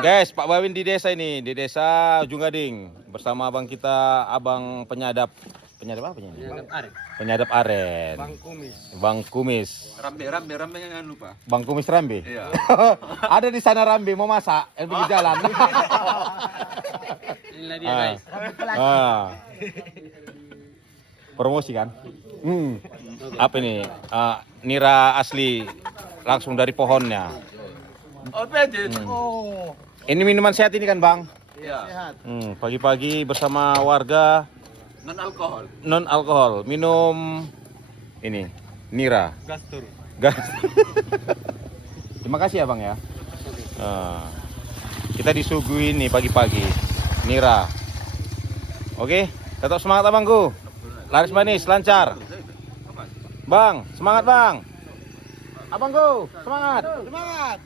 Guys, Pak Bawin di desa ini, di desa Ujung Gading bersama abang kita, abang penyadap. Penyadap apa penyadap? Penyadap aren. Penyadap aren. Bang Kumis. Bang Kumis. Rambe jangan lupa. Bang Kumis Rambe. Iya. Ada di sana Rambe mau masak, yang pinggir jalan. Inilah dia guys. Promosi kan? Apa ini? Nira asli langsung dari pohonnya. Oh, pejit. Ini minuman sehat ini kan, Bang? Iya. Pagi-pagi bersama warga Non alkohol. non alkohol, minum ini Nira. Gastur. Gas. Terima kasih ya, Bang ya. Kita disuguhin nih pagi-pagi Nira. Oke, tetap semangat abangku. Laris manis, lancar. Bang, semangat Bang. Abangku, semangat. Semangat.